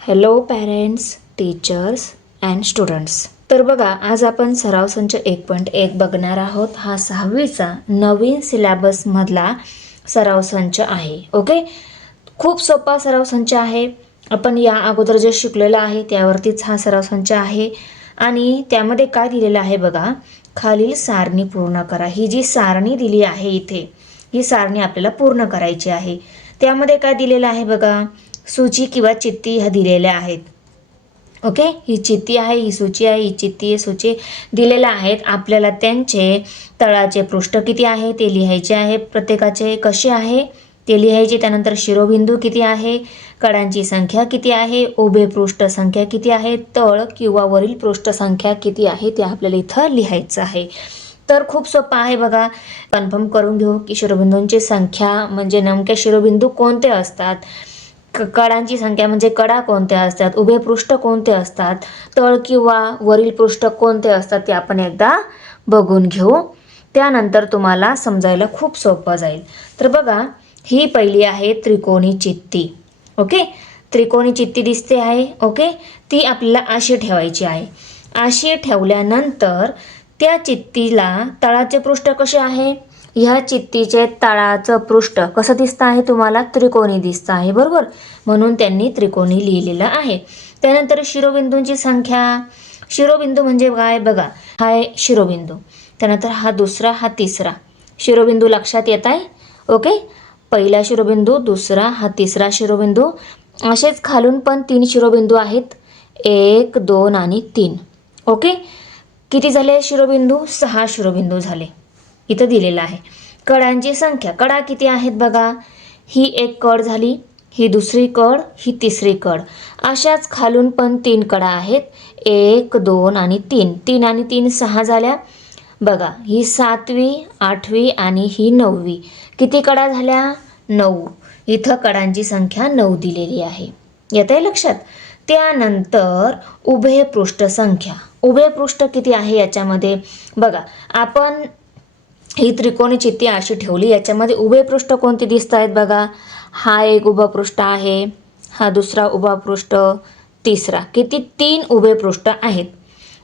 Hello parents, teachers and students. तर बघा, आज आपण सराव संच 1.1 बघणार आहोत. हा 6वीचा नवीन सिलॅबसमधला सराव संच आहे. ओके, खूप सोपा सराव संच आहे. आपण या अगोदर जे शिकलेलं आहे त्यावरतीच हा सराव संच आहे. आणि त्यामध्ये काय दिलेलं आहे बघा, खालील सारणी पूर्ण करा. ही जी सारणी दिली आहे इथे, ही सारणी आपल्याला पूर्ण करायची आहे. त्यामध्ये काय दिलेलं आहे बघा, सूची किंवा चिठ्ठी ह्या दिलेल्या आहेत. ओके, ही चिठ्ठी आहे, ही सूची आहे, ही चिठ्ठी आहे, सूची दिलेल्या आहेत. आपल्याला त्यांचे तळाचे पृष्ठ किती आहे ते लिहायचे आहे. प्रत्येकाचे कसे आहे ते लिहायचे. त्यानंतर शिरोबिंदू किती आहे, कडांची संख्या किती आहे, उभे पृष्ठ संख्या किती आहे, तळ किंवा वरील पृष्ठ संख्या किती आहे ते आपल्याला इथं लिहायचं आहे. तर खूप सोपं आहे बघा. कन्फर्म करून घेऊ की शिरोबिंदूंची संख्या म्हणजे नेमके शिरोबिंदू कोणते असतात, कडांची संख्या म्हणजे कडा कोणत्या असतात, उभे पृष्ठ कोणते असतात, तळ किंवा वरील पृष्ठ कोणते असतात ते आपण एकदा बघून घेऊ. त्यानंतर तुम्हाला समजायला खूप सोपं जाईल. तर बघा, ही पहिली आहे त्रिकोणी चिठ्ठी. ओके, त्रिकोणी चिठ्ठी दिसते आहे. ओके, ती आपल्याला अशी ठेवायची आहे. अशी ठेवल्यानंतर त्या चिठ्ठीला तळाचे पृष्ठ कसे आहे, ह्या चिठ्ठीचे तळाचं पृष्ठ कसं दिसतं आहे तुम्हाला, त्रिकोणी दिसतं आहे, बरोबर. म्हणून त्यांनी त्रिकोणी लिहिलेलं आहे. त्यानंतर शिरोबिंदूंची संख्या. शिरोबिंदू म्हणजे काय बघा, हा आहे शिरोबिंदू, त्यानंतर हा दुसरा, हा तिसरा शिरोबिंदू लक्षात येत आहे. ओके, पहिला शिरोबिंदू, दुसरा, हा तिसरा शिरोबिंदू. असेच खालून पण 3 शिरोबिंदू आहेत, 1, 2 आणि 3. ओके, किती झाले शिरोबिंदू, 6 शिरोबिंदू झाले. इथं दिलेलं आहे. कडांची संख्या, कडा किती आहेत बघा, ही एक कड झाली, ही दुसरी कड, ही तिसरी कड. अशाच खालून पण 3 कडा आहेत, 1, 2 आणि 3. 3 आणि 3 6 झाल्या बघा. ही 7वी, 8वी आणि ही 9वी. किती कडा झाल्या, 9. इथं कडांची संख्या 9 दिलेली आहे. येत आहे लक्षात. त्यानंतर उभे पृष्ठ संख्या. उभे पृष्ठ किती आहे याच्यामध्ये बघा, आपण ही त्रिकोणी चिठ्ठी अशी ठेवली. याच्यामध्ये उभे पृष्ठ कोणते दिसत आहेत बघा, हा एक उभा पृष्ठ आहे, हा दुसरा उभा पृष्ठ, तिसरा. किती, 3 उभे पृष्ठ आहेत.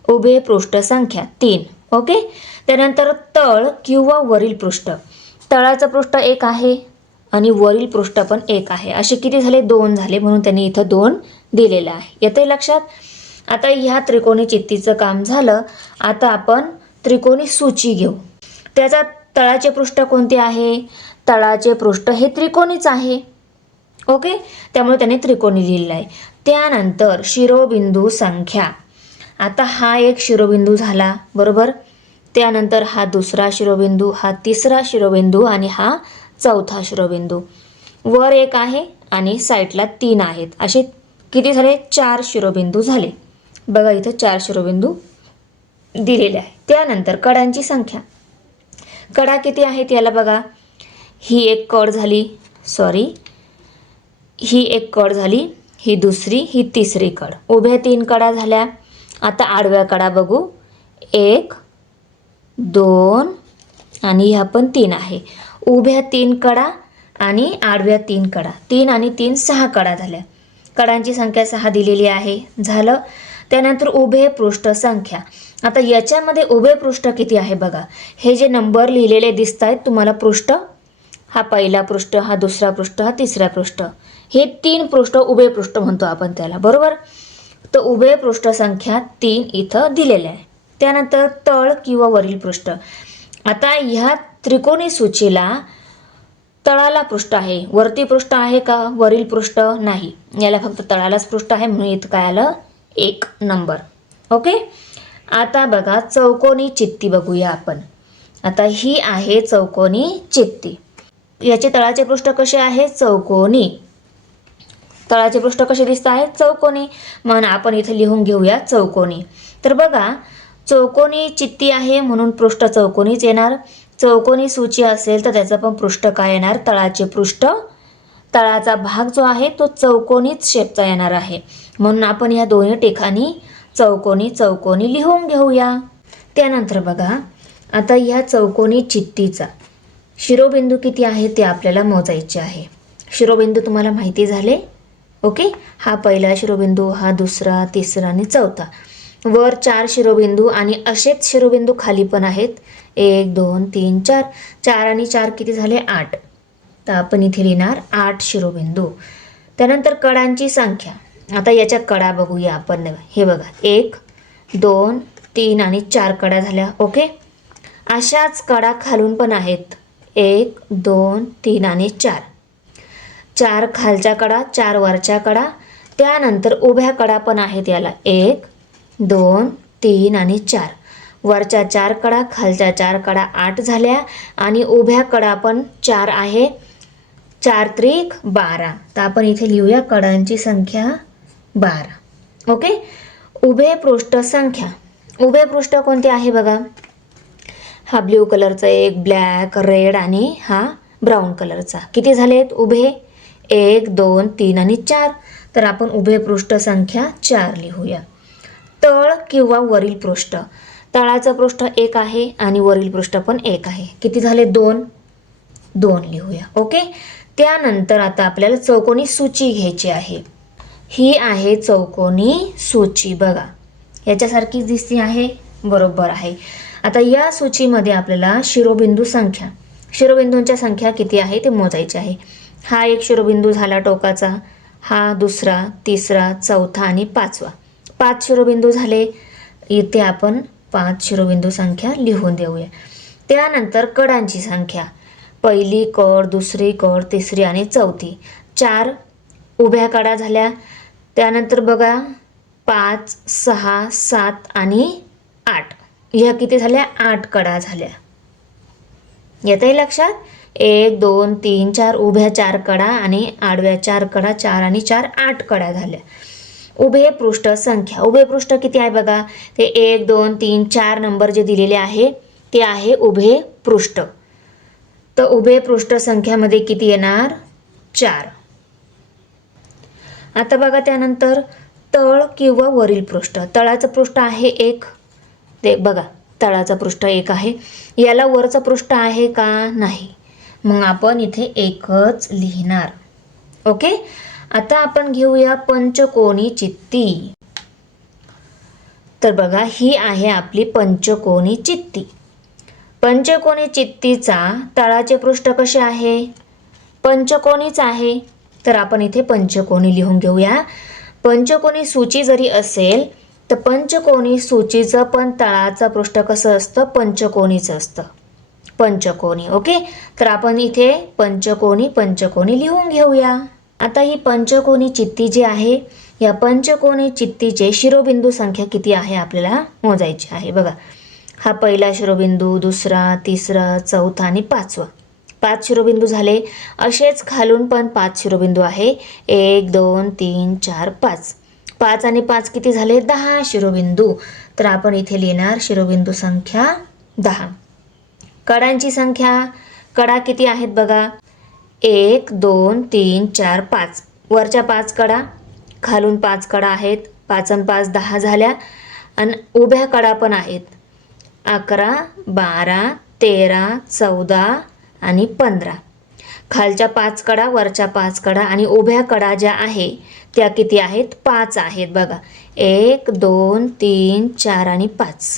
उभे पृष्ठ संख्या 3. ओके, त्यानंतर तळ किंवा वरील पृष्ठ. तळाचं पृष्ठ 1 आहे आणि वरील पृष्ठ पण 1 आहे. असे किती झाले, 2 झाले. म्हणून त्यांनी इथं 2 दिलेलं आहे. येते लक्षात. आता ह्या त्रिकोणी चिठ्ठीचं काम झालं. आता आपण त्रिकोणी सूची घेऊ. त्याचा तळाचे पृष्ठ कोणते आहे, तळाचे पृष्ठ हे त्रिकोणीच आहे. ओके, त्यामुळे त्याने त्रिकोणी लिहिलेलं आहे. त्यानंतर शिरोबिंदू संख्या. आता हा एक शिरोबिंदू झाला, बरोबर. त्यानंतर हा दुसरा शिरोबिंदू, हा तिसरा शिरोबिंदू आणि हा चौथा शिरोबिंदू. वर 1 आहे आणि साईडला 3 आहेत. असे किती झाले, 4 शिरोबिंदू झाले बघा. इथं 4 शिरोबिंदू दिलेले आहे. त्यानंतर कडांची संख्या. कडा किती आहेत याला बघा, ही एक कड झाली, ही एक कड झाली, ही दुसरी, ही तिसरी कड. उभ्या 3 कडा झाल्या. आता आडव्या कडा बघू, 1, 2 आणि ह्या पण 3 आहे. उभ्या 3 कडा आणि आडव्या 3 कडा, 3 आणि 3 6 कडा झाल्या. कडांची संख्या 6 दिलेली आहे, झालं. त्यानंतर उभे पृष्ठ संख्या. आता याच्यामध्ये उभे पृष्ठ किती आहे बघा, हे जे नंबर लिहिलेले दिसत आहेत तुम्हाला पृष्ठ, हा पहिला पृष्ठ, हा दुसरा पृष्ठ, हा तिसरा पृष्ठ, हे 3 पृष्ठ उभे पृष्ठ म्हणतो आपण त्याला, बरोबर. तर उभे पृष्ठ संख्या 3 इथं दिलेले आहे. त्यानंतर तळ किंवा वरील पृष्ठ. आता ह्या त्रिकोणी सूचीला तळाला पृष्ठ आहे, वरती पृष्ठ आहे का, वरील पृष्ठ नाही, याला फक्त तळालाच पृष्ठ आहे. म्हणून इथं काय आलं, 1 नंबर. ओके, आता बघा चौकोनी चिठ्ठी बघूया आपण. आता ही आहे चौकोनी चिठ्ठी. याचे तळाचे पृष्ठ कसे आहे, चौकोनी. तळाचे पृष्ठ कसे दिसत आहेत, चौकोनी. म्हणून आपण इथे लिहून घेऊया चौकोनी. तर बघा, चौकोनी चिठ्ठी आहे म्हणून पृष्ठ चौकोनीच येणार. चौकोनी सूची असेल तर त्याचं पण पृष्ठ काय येणार, तळाचे पृष्ठ. तळाचा भाग जो आहे तो चौकोनीच शेपचा येणार आहे. म्हणून आपण या दोन्ही ठिकाणी चौकोनी चौकोनी लिहून घेऊया. त्यानंतर बघा, आता ह्या चौकोनी चिठ्ठीचा शिरोबिंदू किती आहे ते आपल्याला मोजायचे आहे. शिरोबिंदू तुम्हाला माहिती झाले, ओके, हा पहिला शिरोबिंदू, हा दुसरा, तिसरा आणि चौथा. वर 4 शिरोबिंदू आणि असेच शिरोबिंदू खाली पण आहेत. 1 2 3 4, 4 आणि 4 किती झाले 8. तर आपण इथे लिहिणार 8 शिरोबिंदू. त्यानंतर कडांची संख्या. आता याच्या कडा बघूया आपण. हे बघा 1 2 3 आणि 4 कडा झाल्या. ओके, अशाच कडा खालून पण आहेत. 1 2 3 आणि 4. 4 खालच्या कडा, 4 वरच्या कडा. त्यानंतर उभ्या कडा पण आहेत याला. 1 2 3 आणि 4. वरच्या 4 कडा, खालच्या 4 कडा 8 झाल्या आणि उभ्या कडा पण 4 आहे. 4 त्रिक 12. तर आपण इथे लिहूया कडांची संख्या 12. ओके, उभे पृष्ठ संख्या. उभे पृष्ठ कोणते आहे बघा. हा ब्ल्यू कलरचा एक, ब्लॅक, रेड आणि हा ब्राऊन कलरचा. किती झालेत उभे. 1 2 3 आणि 4. तर आपण उभे पृष्ठ संख्या 4 लिहूया. तळ किंवा वरील पृष्ठ. तळाचं पृष्ठ 1 आहे आणि वरील पृष्ठ पण 1 आहे. किती झाले 2 2 लिहूया. ओके, त्यानंतर आता आपल्याला चौकोनी सूची घ्यायची आहे. ही आहे चौकोनी सूची. बघा याच्यासारखी दिसती आहे, बरोबर आहे. आता या सूचीमध्ये आपल्याला शिरोबिंदू संख्या, शिरोबिंदूंच्या संख्या किती आहे ते मोजायचे आहे. हा एक शिरोबिंदू झाला टोकाचा, हा दुसरा, तिसरा, चौथा आणि पाचवा. 5 शिरोबिंदू झाले. इथे आपण 5 शिरोबिंदू संख्या लिहून देऊया. त्यानंतर कडांची संख्या. पहिली कड, दुसरी कड, तिसरी आणि चौथी. 4 उभ्या कडा झाल्या. त्यानंतर बघा 5 6 7 आणि 8. ह्या किती झाल्या 8 कडा झाल्या. येतंय लक्षात. 1 2 3 4 उभ्या 4 कडा आणि आडव्या 4 कडा. 4 आणि 4 8 कडा झाल्या. उभे पृष्ठ संख्या. उभे पृष्ठ किती आहे बघा. ते 1 2 3 4 नंबर जे दिलेले आहे ते आहे उभे पृष्ठ. तर उभे पृष्ठ संख्यामध्ये किती येणार 4. आता बघा त्यानंतर तळ किंवा वरील पृष्ठ. तळाचं पृष्ठ आहे 1. ते बघा तळाचं पृष्ठ 1 आहे. याला वरचं पृष्ठ आहे का नाही, मग आपण इथे 1च लिहिणार. ओके, आता आपण घेऊया पंचकोनी चित्ती. तर बघा ही आहे आपली पंचकोनी चित्ती. पंचकोनी चित्तीचा तळाचे पृष्ठ कसे आहे, पंचकोनीच आहे. तर आपण इथे पंचकोनी लिहून घेऊया. पंचकोनी सूची जरी असेल तर पंचकोनी सूचीचं पण तळाचं पृष्ठ कसं असतं, पंचकोनीच असतं. पंचकोनी. ओके, तर आपण इथे पंचकोनी पंचकोनी लिहून घेऊया. आता ही पंचकोनी चित्ती जी आहे, या पंचकोनी चित्तीचे शिरोबिंदू संख्या किती आहे आपल्याला मोजायची आहे. बघा हा पहिला शिरोबिंदू, दुसरा, तिसरा, चौथा आणि पाचवा. 5 शिरोबिंदू झाले. असेच खालून पण 5 शिरोबिंदू आहे. 1 2 3 4 5. 5 आणि 5 किती झाले 10 शिरोबिंदू. तर आपण इथे लिहिणार शिरोबिंदू संख्या 10. कडांची संख्या. कडा किती आहेत बघा. 1 2 3 4 5. वरच्या 5 कडा, खालून 5 कडा आहेत. 5 आणि 5 10 झाल्या. आणि उभ्या कडा पण आहेत. 11 12 13 14 आणि 15. खालच्या 5 कडा, वरच्या 5 कडा आणि उभ्या कडा ज्या आहे त्या किती आहेत 5 आहेत. बघा 1 2 3 4 आणि 5.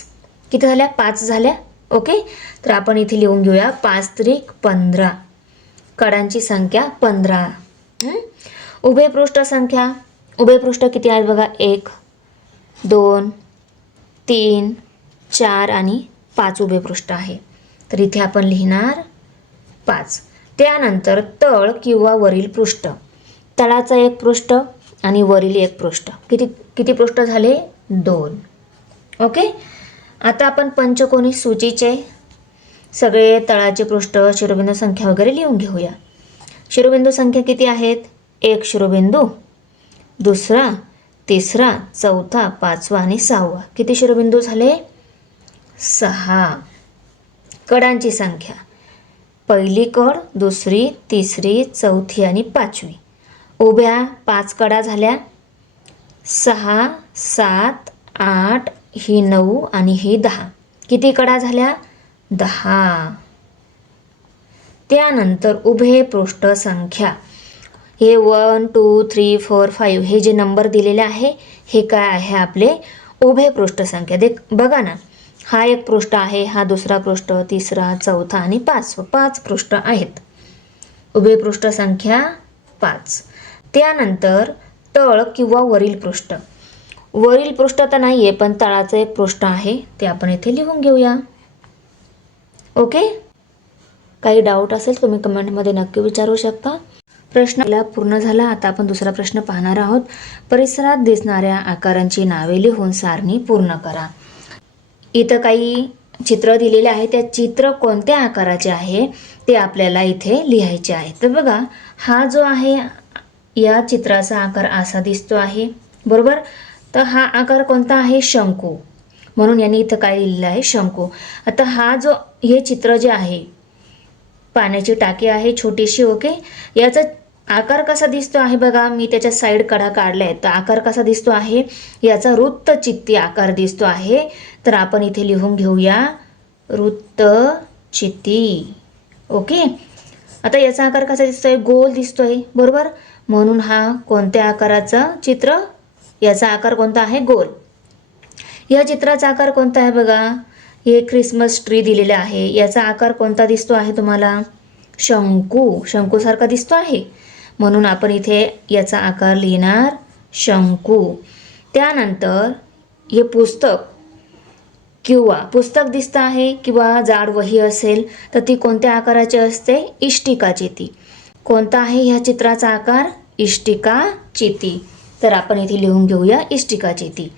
किती झाल्या 5 झाल्या. ओके, तर आपण इथे लिहून घेऊया 5 त्रिक 15. कडांची संख्या 15. उभे पृष्ठ संख्या. उभे पृष्ठ किती आहेत बघा. 1 2 3 4 आणि 5 उभे पृष्ठ आहे. तर इथे आपण लिहिणार 5. त्यानंतर तळ किंवा वरील पृष्ठ. तळाचं एक पृष्ठ आणि वरील एक पृष्ठ. किती किती पृष्ठ झाले 2. ओके, आता आपण पंचकोनी सूचीचे सगळे तळाचे पृष्ठ, शिरोबिंदू संख्या वगैरे लिहून घेऊया. शिरोबिंदू संख्या किती आहेत. 1 शिरोबिंदू, दुसरा, तिसरा, चौथा, पाचवा आणि 6वा. किती शिरोबिंदू झाले 6. कडांची संख्या. पहिली कड, दुसरी, तिसरी, चौथी आणि 5वी. उभ्या 5 कडा झाल्या. 6 7 8, ही 9 आणि ही 10. किती कडा झाल्या 10. त्यानंतर उभे पृष्ठ संख्या. हे 1 2 3 4 5 हे जे नंबर दिलेले आहे हे काय आहे आपले उभे पृष्ठ संख्या. बघा ना, हा एक पृष्ठ आहे, हा दुसरा पृष्ठ, तिसरा, चौथा आणि पाचवा, 5 पृष्ठ आहेत. उभे पृष्ठ संख्या 5. त्यानंतर तळ किंवा वरील पृष्ठ. वरील पृष्ठ तर नाही आहे, पण तळाचं एक पृष्ठ आहे, ते आपण इथे लिहून घेऊया. ओके, काही डाऊट असेल तुम्ही कमेंटमध्ये नक्की विचारू शकता. प्रश्न पूर्ण झाला. आता आपण दुसरा प्रश्न पाहणार आहोत. परिसरात दिसणाऱ्या आकारांची नावे लिहून सारणी पूर्ण करा. इथं काही चित्र दिलेले आहे, त्या चित्र कोणत्या आकाराचे आहे ते आपल्याला इथे लिहायचे आहे. तर बघा, हा जो आहे या चित्राचा आकार असा दिसतो आहे, बरोबर. तर हा आकार कोणता आहे? शंकू. म्हणून यांनी इथं काय लिहिलेलं आहे? शंकू. आता हे चित्र जे आहे, पाण्याची टाकी आहे छोटीशी, ओके. याचा आकार कसा दिसतो आहे बघा, मी त्याच्या साईड कडा काढल्या आहेत. तर आकार कसा दिसतो आहे? याचा वृत्तचित्ती आकार दिसतो आहे. तर आपण इथे लिहून घेऊया वृत्तचित्ती. ओके. आता याचा आकार कसा दिसतोय? गोल दिसतोय, बरोबर. म्हणून हा कोणत्या आकाराचा चित्र? याचा आकार कोणता आहे? गोल. या चित्राचा आकार कोणता आहे बघा, हे ख्रिसमस ट्री दिलेले आहे, याचा आकार कोणता दिसतो आहे तुम्हाला? शंकू. शंकूसारखा दिसतो आहे, म्हणून आपण इथे याचा आकार लिहिणार शंकू. त्यानंतर हे पुस्तक दिसतं आहे किंवा जाड वही असेल तर ती कोणत्या आकाराची असते? इष्टिकाचिती. कोणता आहे ह्या चित्राचा आकार? इष्टिकाचिती. तर आपण इथे लिहून घेऊया इष्टिकाचिती.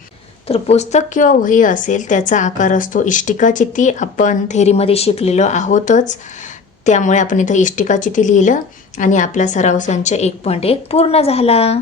तर पुस्तक किंवा वही असेल त्याचा आकार असतो इष्टिकाचिती. आपण थेरीमध्ये शिकलेलो आहोतच, त्यामुळे आपण इथं इष्टिकाचिती लिहिलं आणि आपला सराव संच 1.1 पूर्ण झाला.